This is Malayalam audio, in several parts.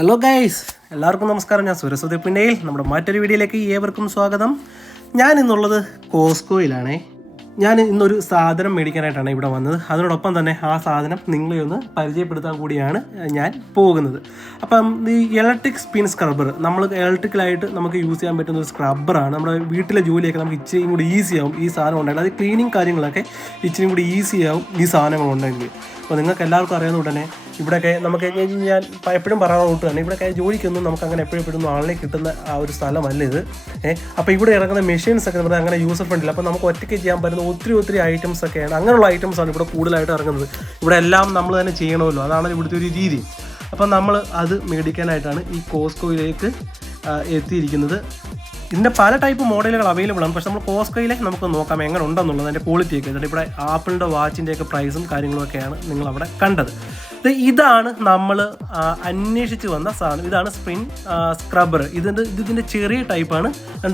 ഹലോ ഗൈസ്, എല്ലാവർക്കും നമസ്കാരം. ഞാൻ സുരസുദി പിണ്ടയിൽ നമ്മുടെ മറ്റൊരു വീഡിയോയിലേക്ക് ഏവർക്കും സ്വാഗതം. ഞാൻ ഇന്നുള്ളത് കോസ്കോയിലാണേ. ഞാൻ ഇന്നൊരു സാധനം മേടിക്കാനായിട്ടാണ് ഇവിടെ വന്നത്. അതിനോടൊപ്പം തന്നെ ആ സാധനം നിങ്ങളെ ഒന്ന് പരിചയപ്പെടുത്താൻ കൂടിയാണ് ഞാൻ പോകുന്നത്. അപ്പം ഈ ഇലക്ട്രിക് സ്പിൻ സ്ക്രബ്ബർ, നമ്മൾ ഇലക്ട്രിക്കലായിട്ട് നമുക്ക് യൂസ് ചെയ്യാൻ പറ്റുന്ന ഒരു സ്ക്രബ്ബറാണ്. നമ്മുടെ വീട്ടിലെ ജോലിയൊക്കെ നമുക്ക് ഇച്ചിരിയും കൂടി ഈസിയാവും ഈ സാധനം ഉണ്ടെങ്കിൽ. അത് ക്ലീനിങ് കാര്യങ്ങളൊക്കെ ഇച്ചിരിയും കൂടി ഈസിയാവും ഈ സാധനങ്ങളുണ്ടെങ്കിൽ. അപ്പോൾ നിങ്ങൾക്ക് എല്ലാവർക്കും അറിയാവുന്ന ഉടനെ ഇവിടെയൊക്കെ നമുക്ക് ഞാൻ എപ്പോഴും പറയാറുണ്ട് തന്നെ ഇവിടെയൊക്കെ ജോലിക്കൊന്നും നമുക്ക് അങ്ങനെ എപ്പോഴും ആളിനെ കിട്ടുന്ന ആ ഒരു സ്ഥലമല്ല ഇത്. അപ്പോൾ ഇവിടെ ഇറങ്ങുന്ന മെഷീൻസ് ഒക്കെ പറഞ്ഞാൽ അങ്ങനെ യൂസർ ഫ്രണ്ടില്ല. അപ്പോൾ നമുക്ക് ഒറ്റയ്ക്ക് ചെയ്യാൻ പറ്റുന്ന ഒത്തിരി ഐറ്റംസ് ഒക്കെയാണ്. അങ്ങനെയുള്ള ഐറ്റംസാണ് ഇവിടെ കൂടുതലായിട്ട് ഇറങ്ങുന്നത്. ഇവിടെ എല്ലാം നമ്മൾ തന്നെ ചെയ്യണമല്ലോ, അതാണ് ഇവിടുത്തെ ഒരു രീതി. അപ്പം നമ്മൾ അത് മേടിക്കാനായിട്ടാണ് ഈ കോസ്കോയിലേക്ക് എത്തിയിരിക്കുന്നത്. ഇതിൻ്റെ പല ടൈപ്പ് മോഡലുകൾ അവൈലബിൾ ആണ്. പക്ഷേ നമ്മൾ കോസ്കോയിലെ നമുക്ക് നോക്കാം എങ്ങനെ ഉണ്ടെന്നുള്ളത്, അതിൻ്റെ ക്വാളിറ്റിയൊക്കെ. എന്നിട്ട് ഇവിടെ ആപ്പിളിൻ്റെ വാച്ചിൻ്റെയൊക്കെ പ്രൈസും കാര്യങ്ങളൊക്കെയാണ് നിങ്ങളവിടെ കണ്ടത്. ഇതാണ് നമ്മൾ അന്വേഷിച്ച് വന്ന സാധനം. ഇതാണ് സ്പിൻ സ്ക്രബ്ബർ. ഇതിൻ്റെ ചെറിയ ടൈപ്പാണ്.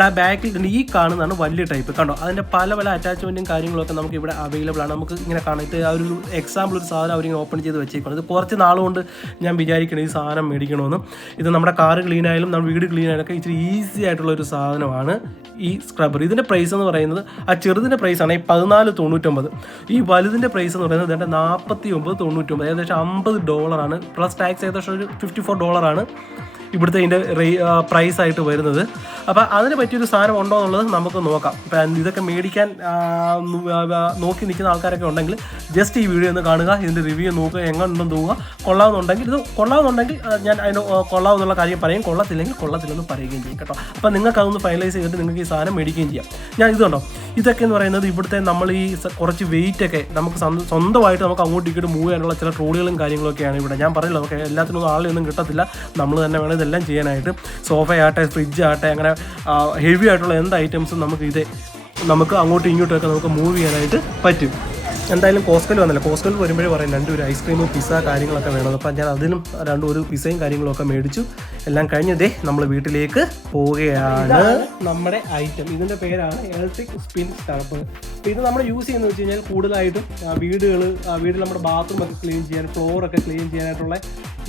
ആ ബാക്കിൽ ഈ കാണുന്നതാണ് വലിയ ടൈപ്പ്. കണ്ടോ, അതിൻ്റെ പല അറ്റാച്ച്മെൻറ്റും കാര്യങ്ങളൊക്കെ നമുക്ക് ഇവിടെ അവൈലബിൾ ആണ്. നമുക്ക് ഇങ്ങനെ കാണാം. ഇത് ആ ഒരു എക്സാമ്പിൾ ഒരു സാധനം അവരിങ്ങനെ ഓപ്പൺ ചെയ്ത് വെച്ചേക്കണം. ഇത് കുറച്ച് നാളുകൊണ്ട് ഞാൻ വിചാരിക്കണം ഈ സാധനം മേടിക്കണമെന്ന്. ഇത് നമ്മുടെ കാറ് ക്ലീൻ ആയാലും നമ്മുടെ വീട് ക്ലീൻ ആയാലൊക്കെ ഇച്ചിരി ഈസി ആയിട്ടുള്ള ഒരു സാധനമാണ് ഈ സ്ക്രബ്ബർ. ഇതിൻ്റെ പ്രൈസ് എന്ന് പറയുന്നത്, ആ ചെറുതിൻ്റെ പ്രൈസാണ് ഈ $14.99. ഈ വലുതിൻ്റെ പ്രൈസ് എന്ന് പറയുന്നത് $49.99, ഏകദേശം $50 പ്ലസ് ടാക്സ്. ഏകദേശം ഒരു $54 ഇവിടുത്തെ ഇതിൻ്റെ പ്രൈസ് ആയിട്ട് വരുന്നത്. അപ്പോൾ അതിന് പറ്റിയൊരു സാധനം ഉണ്ടോ എന്നുള്ളത് നമുക്ക് നോക്കാം. ഇപ്പം ഇതൊക്കെ മേടിക്കാൻ നോക്കി നിൽക്കുന്ന ആൾക്കാരൊക്കെ ഉണ്ടെങ്കിൽ ജസ്റ്റ് ഈ വീഡിയോ ഒന്ന് കാണുക, ഇതിൻ്റെ റിവ്യൂ നോക്കുക, എങ്ങനെ ഉണ്ടെന്ന് നോക്കുക. കൊള്ളാവുന്നുണ്ടെങ്കിൽ ഞാൻ അതിന് കൊള്ളാമെന്നുള്ള കാര്യം പറയും, കൊള്ളത്തില്ലെന്ന് പറയുകയും ചെയ്യും കേട്ടോ. അപ്പോൾ നിങ്ങൾക്ക് അതൊന്ന് ഫൈനലൈസ് ചെയ്തിട്ട് നിങ്ങൾക്ക് ഈ സാധനം മേടിക്കുകയും ചെയ്യാം. ഞാൻ ഇതുണ്ടോ, ഇതൊക്കെ എന്ന് പറയുന്നത് ഇവിടുത്തെ നമ്മൾ ഈ കുറച്ച് വെയിറ്റൊക്കെ നമുക്ക് സ്വന്തമായിട്ട് നമുക്ക് അങ്ങോട്ടും ഇങ്ങോട്ട് മൂവ് ചെയ്യാനുള്ള ചില ട്രോളികളും കാര്യങ്ങളൊക്കെയാണ് ഇവിടെ. ഞാൻ പറയില്ല, നമുക്ക് എല്ലാത്തിനും ആളെയൊന്നും കിട്ടത്തില്ല. നമ്മൾ തന്നെ വേണം ഇതെല്ലാം ചെയ്യാനായിട്ട്. സോഫയാട്ടെ, ഫ്രിഡ്ജ് ആട്ടെ, അങ്ങനെ ഹെവി ആയിട്ടുള്ള എന്ത് ഐറ്റംസും നമുക്ക് അങ്ങോട്ടും ഇങ്ങോട്ടുമൊക്കെ നമുക്ക് മൂവ് ചെയ്യാനായിട്ട് പറ്റും. എന്തായാലും കോസ്കോയിൽ വന്നില്ല. കോസ്കോയിൽ വരുമ്പോഴേ പറയും രണ്ടൊരു ഐസ്ക്രീം, പിസ്സ കാര്യങ്ങളൊക്കെ വേണം. അപ്പം ഞാൻ അതിനും ഒരു പിസ്സയും കാര്യങ്ങളൊക്കെ മേടിച്ചു. എല്ലാം കഴിഞ്ഞതേ നമ്മൾ വീട്ടിലേക്ക് പോവുകയാണ്. നമ്മുടെ ഐറ്റം ഇതിൻ്റെ പേരാണ് ഇലക്ട്രിക് സ്പിൻ സ്ക്രബ്ബർ. അപ്പോൾ ഇത് നമ്മൾ യൂസ് ചെയ്യുന്നത് വെച്ച് കഴിഞ്ഞാൽ കൂടുതലായിട്ടും വീട്ടിൽ നമ്മുടെ ബാത്റൂം ഒക്കെ ക്ലീൻ ചെയ്യാൻ, ഫ്ലോറൊക്കെ ക്ലീൻ ചെയ്യാനായിട്ടുള്ള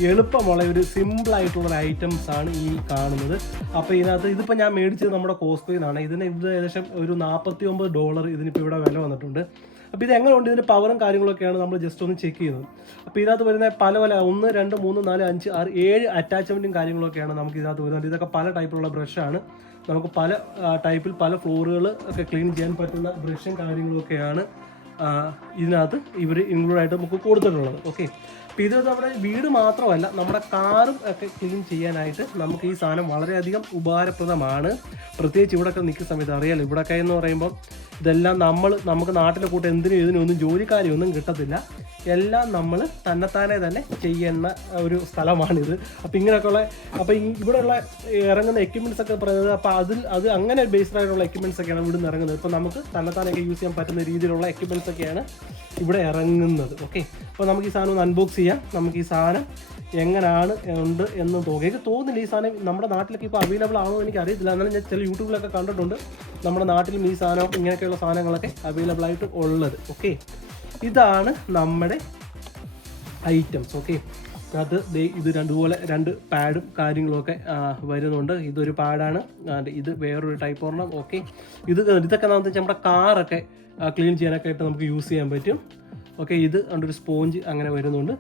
എളുപ്പമുള്ള ഒരു സിമ്പിളായിട്ടുള്ളൊരു ഐറ്റംസ് ആണ് ഈ കാണുന്നത്. അപ്പോൾ ഇതിപ്പോൾ ഞാൻ മേടിച്ചത് നമ്മുടെ കോസ്കോയിൽ നിന്നാണ്. ഇത് ഏകദേശം ഒരു $49 ഇതിനിപ്പോൾ ഇവിടെ വില വന്നിട്ടുണ്ട്. അപ്പോൾ ഇത് എങ്ങനെയുണ്ട്, ഇതിൻ്റെ പവറും കാര്യങ്ങളൊക്കെയാണ് നമ്മൾ ജസ്റ്റ് ഒന്ന് ചെക്ക് ചെയ്യുന്നത്. അപ്പോൾ ഇതിനകത്ത് വരുന്ന പല 1, 2, 3, 4, 5, 6, 7 അറ്റാച്ച്മെൻറ്റും കാര്യങ്ങളൊക്കെയാണ് നമുക്ക് ഇതിനകത്ത് വരുന്നത്. ഇതൊക്കെ പല ടൈപ്പിലുള്ള ബ്രഷാണ്. നമുക്ക് പല ടൈപ്പിൽ പല ഫ്ലോറുകൾ ഒക്കെ ക്ലീൻ ചെയ്യാൻ പറ്റുന്ന ബ്രഷും കാര്യങ്ങളൊക്കെയാണ് ഇതിനകത്ത് ഇവർ ഇൻക്ലൂഡായിട്ട് നമുക്ക് കൊടുത്തിട്ടുള്ളത്. ഓക്കെ, അപ്പോൾ ഇത് നമ്മുടെ വീട് മാത്രമല്ല, നമ്മുടെ കാറും ഒക്കെ ക്ലീൻ ചെയ്യാനായിട്ട് നമുക്ക് ഈ സാധനം വളരെയധികം ഉപകാരപ്രദമാണ്. പ്രത്യേകിച്ച് ഇവിടെയൊക്കെ നിൽക്കുന്ന സമയത്ത് അറിയാലോ, ഇവിടെയൊക്കെ എന്ന് പറയുമ്പോൾ ഇതെല്ലാം നമുക്ക് നാട്ടിലെ കൂട്ട് ഇതിനൊന്നും ജോലിക്കാരെയൊന്നും കിട്ടത്തില്ല. എല്ലാം നമ്മൾ തന്നെ ചെയ്യുന്ന ഒരു സ്ഥലമാണിത്. അപ്പോൾ ഇങ്ങനെയൊക്കെയുള്ള ഇവിടെയുള്ള ഇറങ്ങുന്ന എക്യുപ്മെൻറ്റ്സ് ഒക്കെ പറയുന്നത്, അപ്പോൾ അത് അങ്ങനെ ബേസ്ഡ് ആയിട്ടുള്ള എക്യുപ്മെൻറ്റ്സ് ഒക്കെയാണ് ഇവിടെ നിന്ന് ഇറങ്ങുന്നത്. ഇപ്പോൾ നമുക്ക് തന്നെത്താനൊക്കെ യൂസ് ചെയ്യാൻ പറ്റുന്ന രീതിയിലുള്ള എക്യുപ്മെൻറ്റ്സ് ഒക്കെയാണ് ഇവിടെ ഇറങ്ങുന്നത്. ഓക്കെ, അപ്പോൾ നമുക്ക് ഈ സാധനം ഒന്ന് അൺബോക്സ് ചെയ്യാം. നമുക്ക് ഈ സാധനം എങ്ങനെയാണ് ഉണ്ട് എന്ന് എനിക്ക് തോന്നുന്നില്ല ഈ സാധനം നമ്മുടെ നാട്ടിലൊക്കെ ഇപ്പോൾ അവൈലബിൾ ആണോ എന്ന് എനിക്ക് അറിയത്തില്ല. എന്നാലും ഞാൻ ചില യൂട്യൂബിലൊക്കെ കണ്ടിട്ടുണ്ട് നമ്മുടെ നാട്ടിലും ഈ സാധനം ഇങ്ങനെയൊക്കെയുള്ള സാധനങ്ങളൊക്കെ അവൈലബിൾ ആയിട്ട് ഉള്ളത്. ഓക്കെ, ഇതാണ് നമ്മുടെ ഐറ്റംസ്. ഓക്കെ, അത് ഇത് രണ്ടുപോലെ 2 പാഡും കാര്യങ്ങളൊക്കെ വരുന്നുണ്ട്. ഇതൊരു പാഡാണ്, ഇത് വേറൊരു ടൈപ്പ് ഒരെണ്ണം. ഓക്കെ, ഇതൊക്കെ നമുക്ക് നമ്മുടെ കാറൊക്കെ ക്ലീൻ ചെയ്യാനൊക്കെ ആയിട്ട് നമുക്ക് യൂസ് ചെയ്യാൻ പറ്റും. ഓക്കെ, ഇത് ഒരു സ്പോഞ്ച് അങ്ങനെ വരുന്നുണ്ട്.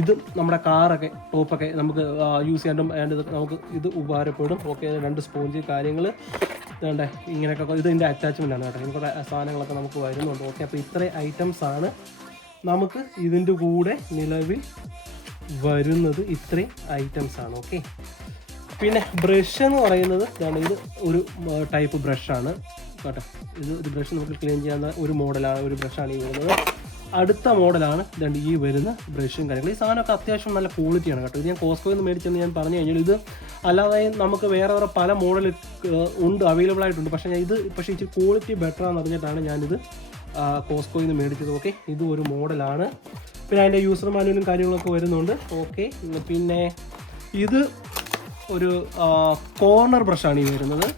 ഇതും നമ്മുടെ കാറൊക്കെ ടോപ്പൊക്കെ നമുക്ക് യൂസ് ചെയ്യാനും നമുക്ക് ഇത് ഉപകാരപ്പെടും. ഓക്കെ, 2 സ്പോഞ്ച് കാര്യങ്ങൾ വേണ്ട ഇങ്ങനെയൊക്കെ. ഇതിൻ്റെ അറ്റാച്ച്മെൻ്റ് ആണ് കേട്ടോ. ഇങ്ങനത്തെ സാധനങ്ങളൊക്കെ നമുക്ക് വരുന്നുണ്ട്. ഓക്കെ, അപ്പോൾ ഇത്രയും ഐറ്റംസാണ് നമുക്ക് ഇതിൻ്റെ കൂടെ നിലവിൽ വരുന്നത്. ഇത്രയും ഐറ്റംസാണ്. ഓക്കെ, പിന്നെ ബ്രഷ് എന്ന് പറയുന്നത് ഇത് ഒരു ടൈപ്പ് ബ്രഷാണ് കേട്ടോ. ഒരു ബ്രഷ് നമുക്ക് ക്ലീൻ ചെയ്യാവുന്ന ഒരു മോഡലാണ്, ഒരു ബ്രഷാണ് ഈ വരുന്നത്. അടുത്ത മോഡലാണ് ഈ വരുന്ന ബ്രഷും കാര്യങ്ങളും. ഈ സാധനമൊക്കെ അത്യാവശ്യം നല്ല ക്വാളിറ്റിയാണ് കേട്ടോ. ഇത് ഞാൻ കോസ്കോയിൽ നിന്ന് മേടിച്ചെന്ന് ഞാൻ പറഞ്ഞു കഴിഞ്ഞാൽ, ഇത് അല്ലാതെ നമുക്ക് വേറെ പല മോഡൽ ഉണ്ട്, അവൈലബിൾ ആയിട്ടുണ്ട്. പക്ഷേ ഇച്ചിരി ക്വാളിറ്റി ബെറ്റർ ആണെന്ന് അറിഞ്ഞിട്ടാണ് ഞാനിത് കോസ്കോയിൽ നിന്ന് മേടിച്ചത്. ഓക്കെ, ഇത് ഒരു മോഡലാണ്. പിന്നെ അതിൻ്റെ യൂസർ മാനുവലും കാര്യങ്ങളൊക്കെ വരുന്നുണ്ട്. ഓക്കെ, പിന്നെ ഇത് ഒരു കോർണർ ബ്രഷാണ് ഈ വരുന്നത്.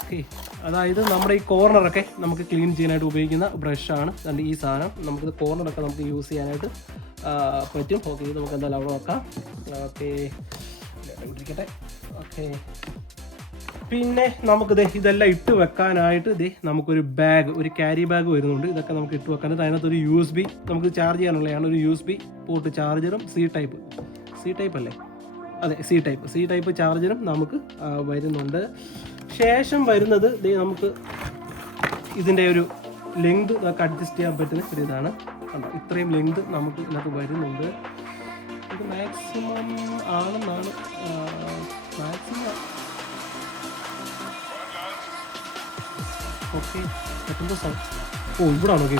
ഓക്കെ, അതായത് നമ്മുടെ ഈ കോർണറൊക്കെ നമുക്ക് ക്ലീൻ ചെയ്യാനായിട്ട് ഉപയോഗിക്കുന്ന ബ്രഷാണ്. അതുകൊണ്ട് ഈ സാധനം നമുക്ക് കോർണറൊക്കെ നമുക്ക് യൂസ് ചെയ്യാനായിട്ട് പറ്റും. ഓക്കെ, ഇത് നമുക്ക് എന്തായാലും അവിടെ വെക്കാം. Okay okay. പിന്നെ നമുക്ക് ഇതെല്ലാം ഇട്ട് വെക്കാനായിട്ട് നമുക്കൊരു ബാഗ്, ഒരു ക്യാരി ബാഗ് വരുന്നുണ്ട്. ഇതൊക്കെ നമുക്ക് ഇട്ട് വെക്കാനായിട്ട് അതിനകത്തൊരു USB നമുക്ക് ചാർജ് ചെയ്യാനുള്ളതാണ്. ഒരു USB പോർട്ട് ചാർജറും സി ടൈപ്പ് അല്ലേ, അതെ സി ടൈപ്പ് ചാർജറും നമുക്ക് വരുന്നുണ്ട്. ശേഷം വരുന്നത് നമുക്ക് ഇതിൻ്റെ ഒരു ലെങ്ത് നമുക്ക് അഡ്ജസ്റ്റ് ചെയ്യാൻ പറ്റുന്ന ഒരു ഇതാണ്. കണ്ടോ, ഇത്രയും ലെങ്ത് നമുക്ക് ഇതിനകത്ത് വരുന്നുണ്ട്. ഇത് മാക്സിമം ആണെന്നാണ്, മാക്സിമം ഓക്കെ പറ്റുമ്പോൾ ഇവിടെ നോക്കി.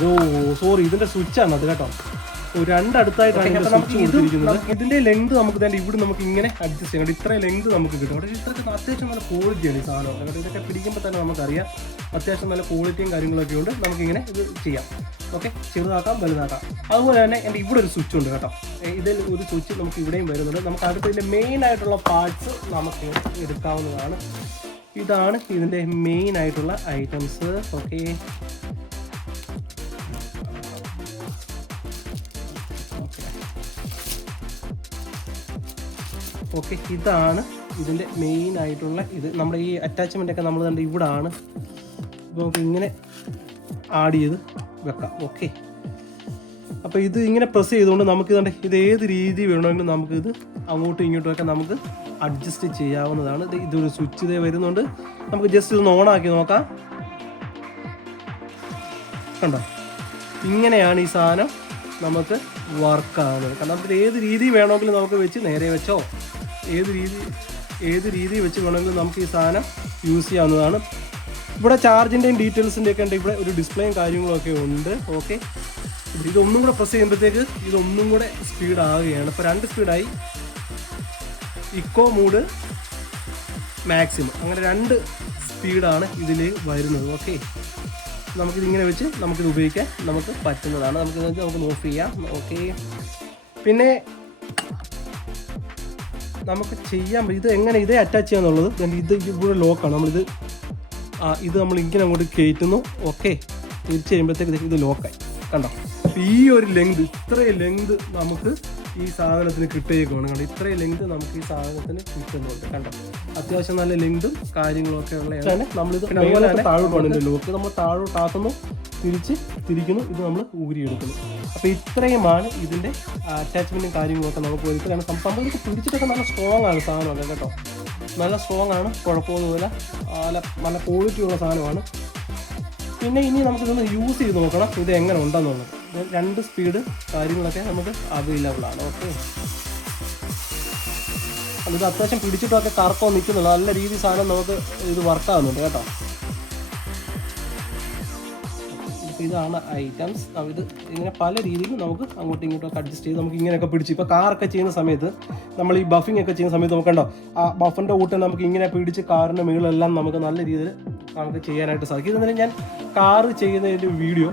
സോറി, ഇതിൻ്റെ സ്വിച്ചാണ് അത് കേട്ടോ. രണ്ടടുത്തായിട്ടാണ് നമുക്ക് കൊടുത്തിരിക്കുന്നത്. ഇതിന്റെ ലെങ്ത് നമുക്ക് തന്നെ ഇവിടെ നമുക്ക് ഇങ്ങനെ അഡ്ജസ്റ്റ് ചെയ്യാം. ഇത്രയും ലെങ്ത് നമുക്ക് കിട്ടും. അവിടെ ഇത്രയ്ക്ക് അത്യാവശ്യം നല്ല ക്വാളിറ്റിയാണ് ഈ സാധനം. അതുകൊണ്ട് ഇതൊക്കെ പിടിക്കുമ്പോൾ തന്നെ നമുക്കറിയാം അത്യാവശ്യം നല്ല ക്വാളിറ്റിയും കാര്യങ്ങളൊക്കെ ഉണ്ട്. നമുക്കിങ്ങനെ ഇത് ചെയ്യാം. ഓക്കെ, ചെറുതാക്കാം വലുതാക്കാം. അതുപോലെ തന്നെ എൻ്റെ ഇവിടെ ഒരു സ്വിച്ച് ഉണ്ട് കേട്ടോ. ഇതിൽ ഒരു സ്വിച്ച് നമുക്ക് ഇവിടെയും വരുന്നുണ്ട്. നമുക്ക് അടുത്തതിൻ്റെ മെയിൻ ആയിട്ടുള്ള പാർട്സ് നമുക്ക് എടുക്കാവുന്നതാണ്. ഇതാണ് ഇതിൻ്റെ മെയിൻ ആയിട്ടുള്ള ഐറ്റംസ്. ഓക്കെ, ഓക്കെ ഇതാണ് ഇതിൻ്റെ മെയിൻ ആയിട്ടുള്ള ഇത്. നമ്മുടെ ഈ അറ്റാച്ച്മെൻ്റ് ഒക്കെ നമ്മൾ കണ്ട് ഇവിടെ ആണ്. അപ്പോൾ നമുക്ക് ഇങ്ങനെ ആഡ് ചെയ്ത് വെക്കാം. ഓക്കെ, അപ്പോൾ ഇത് ഇങ്ങനെ പ്രസ് ചെയ്തുകൊണ്ട് നമുക്ക് ഇത് ഏത് രീതി വേണമെങ്കിലും നമുക്കിത് അങ്ങോട്ടും ഇങ്ങോട്ടും ഒക്കെ നമുക്ക് അഡ്ജസ്റ്റ് ചെയ്യാവുന്നതാണ്. ഇതൊരു സ്വിച്ച് ഇതേ വരുന്നുണ്ട്. നമുക്ക് ജസ്റ്റ് ഇതൊന്ന് ഓണാക്കി നോക്കാം. കണ്ടോ, ഇങ്ങനെയാണ് ഈ സാധനം നമുക്ക് വർക്കാവുന്നത്. കാരണം നമുക്ക് ഏത് രീതി വേണമെങ്കിലും നമുക്ക് വെച്ച് നേരെ വെച്ചോ ഏത് രീതി വെച്ച് വേണമെങ്കിലും നമുക്ക് ഈ സാധനം യൂസ് ചെയ്യാവുന്നതാണ്. ഇവിടെ ചാർജിൻ്റെയും ഡീറ്റെയിൽസിൻ്റെ ഒക്കെ ഉണ്ട്. ഇവിടെ ഒരു ഡിസ്പ്ലേയും കാര്യങ്ങളൊക്കെ ഉണ്ട്. ഓക്കെ, ഇതൊന്നും കൂടെ പ്രസ് ചെയ്യുമ്പോഴത്തേക്ക് ഇതൊന്നും കൂടെ സ്പീഡ് ആവുകയാണ്. ഇപ്പോൾ 2 സ്പീഡായി. ഇക്കോ മോഡ്, മാക്സിമം, അങ്ങനെ 2 സ്പീഡാണ് ഇതിൽ വരുന്നത്. ഓക്കെ, നമുക്കിതിങ്ങനെ വെച്ച് നമുക്കിത് ഉപയോഗിക്കാൻ നമുക്ക് പറ്റുന്നതാണ്. നമുക്ക് ഓഫ് ചെയ്യാം. ഓക്കെ, പിന്നെ നമുക്ക് ചെയ്യാൻ ഇത് എങ്ങനെ ഇതേ അറ്റാച്ച് ചെയ്യാന്നുള്ളത്. ഇത് ഇവിടെ ലോക്കാണ്. ഇത് നമ്മൾ ഇങ്ങനെ അങ്ങോട്ട് കയറ്റുന്നു. ഓക്കെ, തിരിച്ച് കഴിയുമ്പോഴത്തേക്ക് ഇത് ലോക്കായി. കണ്ടോ, ഈ ഒരു ലെങ്ത്, ഇത്രയും ലെങ്ത് നമുക്ക് ഈ സാധനത്തിന് കിട്ടുകയാണ്. കണ്ടോ, ഇത്രയും ലെങ്ത് നമുക്ക് ഈ സാധനത്തിന് കിട്ടുന്നുണ്ട്. കണ്ടോ, അത്യാവശ്യം നല്ല ലെങ്തും കാര്യങ്ങളൊക്കെ ഉള്ളതാണ്. നമ്മളിത് താഴോട്ടാണ് ലോക്ക്. നമ്മൾ താഴോട്ടാക്കുന്നു, തിരിക്കുന്നു, ഇത് നമ്മൾ ഊരിയെടുക്കുന്നു. അപ്പോൾ ഇത്രയുമാണ് ഇതിൻ്റെ അറ്റാച്ച്മെൻറ്റും കാര്യങ്ങളൊക്കെ നമുക്ക് വരുന്നത്. സംഭവം ഇത് പിടിച്ചിട്ടൊക്കെ നല്ല സ്ട്രോങ് ആണ് സാധനമൊക്കെ കേട്ടോ. നല്ല സ്ട്രോങ് ആണ്, കുഴപ്പമൊന്നുമില്ല. നല്ല ക്വാളിറ്റിയുള്ള സാധനമാണ്. പിന്നെ ഇനി നമുക്കിതൊന്ന് യൂസ് ചെയ്ത് നോക്കണം ഇത് എങ്ങനെ ഉണ്ടെന്നുള്ളത്. 2 സ്പീഡ് കാര്യങ്ങളൊക്കെ നമുക്ക് അവൈലബിൾ ആണ്. ഓക്കെ, ഇത് അത്യാവശ്യം പിടിച്ചിട്ടൊക്കെ കറക്കോ നിൽക്കുന്നുള്ളൂ. നല്ല രീതിയിൽ സാധനം നമുക്ക് ഇത് വർക്കാകുന്നുണ്ട് കേട്ടോ. ഇതാണ് ഐറ്റംസ്. ഇത് ഇങ്ങനെ പല രീതിയിൽ നമുക്ക് അങ്ങോട്ടും ഇങ്ങോട്ടൊക്കെ അഡ്ജസ്റ്റ് ചെയ്ത് നമുക്ക് ഇങ്ങനെയൊക്കെ പിടിച്ച് ഇപ്പോൾ കാറൊക്കെ ചെയ്യുന്ന സമയത്ത് നമ്മൾ ഈ ബഫിംഗ് ഒക്കെ ചെയ്യുന്ന സമയത്ത് നമുക്ക് കണ്ടോ ആ ബഫറിൻ്റെ കൂട്ടം നമുക്ക് ഇങ്ങനെ പിടിച്ച് കാറിൻ്റെ മുകളിലെല്ലാം നമുക്ക് നല്ല രീതിയിൽ നമുക്ക് ചെയ്യാനായിട്ട് സാധിക്കും. ഇതെന്നാലും ഞാൻ കാറ് ചെയ്യുന്നതിൻ്റെ വീഡിയോ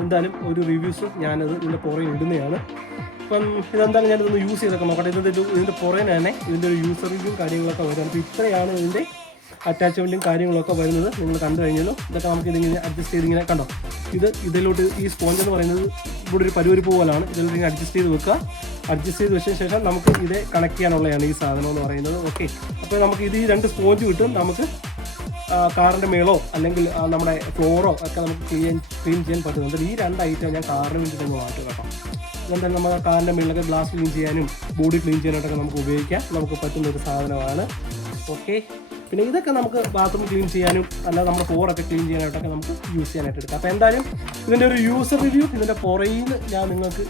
എന്തായാലും ഒരു റിവ്യൂസ് ഞാനത് ഇതിൻ്റെ പുറകെ ഇടുന്നതാണ്. ഇപ്പം ഇതെന്തായാലും ഞാനിതൊന്ന് യൂസ് ചെയ്തൊക്കെ നോക്കട്ടെ. ഇതിൻ്റെ പുറകെ തന്നെ ഇതിൻ്റെ ഒരു യൂസർ റിവ്യൂ കാര്യങ്ങളൊക്കെ വരും. അപ്പോൾ ഇത്രയാണ് ഇതിൻ്റെ അറ്റാച്ച്മെൻറ്റും കാര്യങ്ങളൊക്കെ വരുന്നത്. നിങ്ങൾ കണ്ടു കഴിഞ്ഞാലോ ഇതൊക്കെ നമുക്ക് ഇതിങ്ങനെ അഡ്ജസ്റ്റ് ചെയ്തിങ്ങനെ കണ്ടോ. ഇതിലോട്ട് ഈ സ്പോഞ്ച് എന്ന് പറയുന്നത് ഇവിടെ ഒരു പരുവരിപ്പ് പോലാണ്. ഇതിലോട്ട് ഇങ്ങനെ അഡ്ജസ്റ്റ് ചെയ്ത് വെക്കുക. അഡ്ജസ്റ്റ് ചെയ്ത് വെച്ചതിന് ശേഷം നമുക്ക് ഇത് കണക്ട് ചെയ്യാനുള്ളതാണ് ഈ സാധനം എന്ന് പറയുന്നത്. ഓക്കെ, അപ്പോൾ നമുക്ക് ഇത് ഈ 2 സ്പോഞ്ച് കിട്ടും. നമുക്ക് കാറിൻ്റെ മേളോ അല്ലെങ്കിൽ നമ്മുടെ ഫ്ലോറോ ഒക്കെ നമുക്ക് ക്ലീൻ ചെയ്യാൻ പറ്റുന്നുണ്ട്. ഈ 2 ഐറ്റം ഞാൻ കാറിന് വേണ്ടിയിട്ട് മാറ്റും കേട്ടോ. എന്തായാലും നമ്മൾ കാറിൻ്റെ മേളിലൊക്കെ ഗ്ലാസ് ക്ലീൻ ചെയ്യാനും ബോഡി ക്ലീൻ ചെയ്യാനായിട്ടൊക്കെ നമുക്ക് ഉപയോഗിക്കാം. നമുക്ക് പറ്റുന്ന ഒരു സാധനമാണ്. ഓക്കെ, പിന്നെ ഇതൊക്കെ നമുക്ക് ബാത്റൂം ക്ലീൻ ചെയ്യാനും അല്ലാതെ നമ്മുടെ ഫ്ലോറൊക്കെ ക്ലീൻ ചെയ്യാനായിട്ടൊക്കെ നമുക്ക് യൂസ് ചെയ്യാനായിട്ട് എടുക്കാം. അപ്പോൾ എന്തായാലും ഇതിൻ്റെ ഒരു യൂസർ റിവ്യൂ ഇതിൻ്റെ പുറയിൽ ഞാൻ നിങ്ങൾക്ക്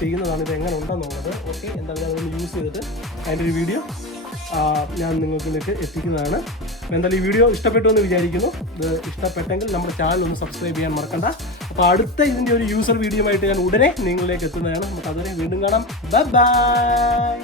ചെയ്യുന്നതാണ് ഇത് എങ്ങനെ ഉണ്ടെന്നുള്ളത്. ഓക്കെ, എന്തായാലും അതൊന്ന് യൂസ് ചെയ്തിട്ട് അതിൻ്റെ ഒരു വീഡിയോ ഞാൻ നിങ്ങൾക്ക് എത്തിക്കുന്നതാണ്. എന്തായാലും ഈ വീഡിയോ ഇഷ്ടപ്പെട്ടു എന്ന് വിചാരിക്കുന്നു. ഇത് ഇഷ്ടപ്പെട്ടെങ്കിൽ നമ്മുടെ ചാനൽ ഒന്ന് സബ്സ്ക്രൈബ് ചെയ്യാൻ മറക്കണ്ട. അപ്പോൾ അടുത്ത ഇതിൻ്റെ ഒരു യൂസർ വീഡിയോ ആയിട്ട് ഞാൻ ഉടനെ നിങ്ങളിലേക്ക് എത്തുന്നതാണ്. നമുക്ക് അതുവരെ വീണ്ടും കാണാം. Bye bye.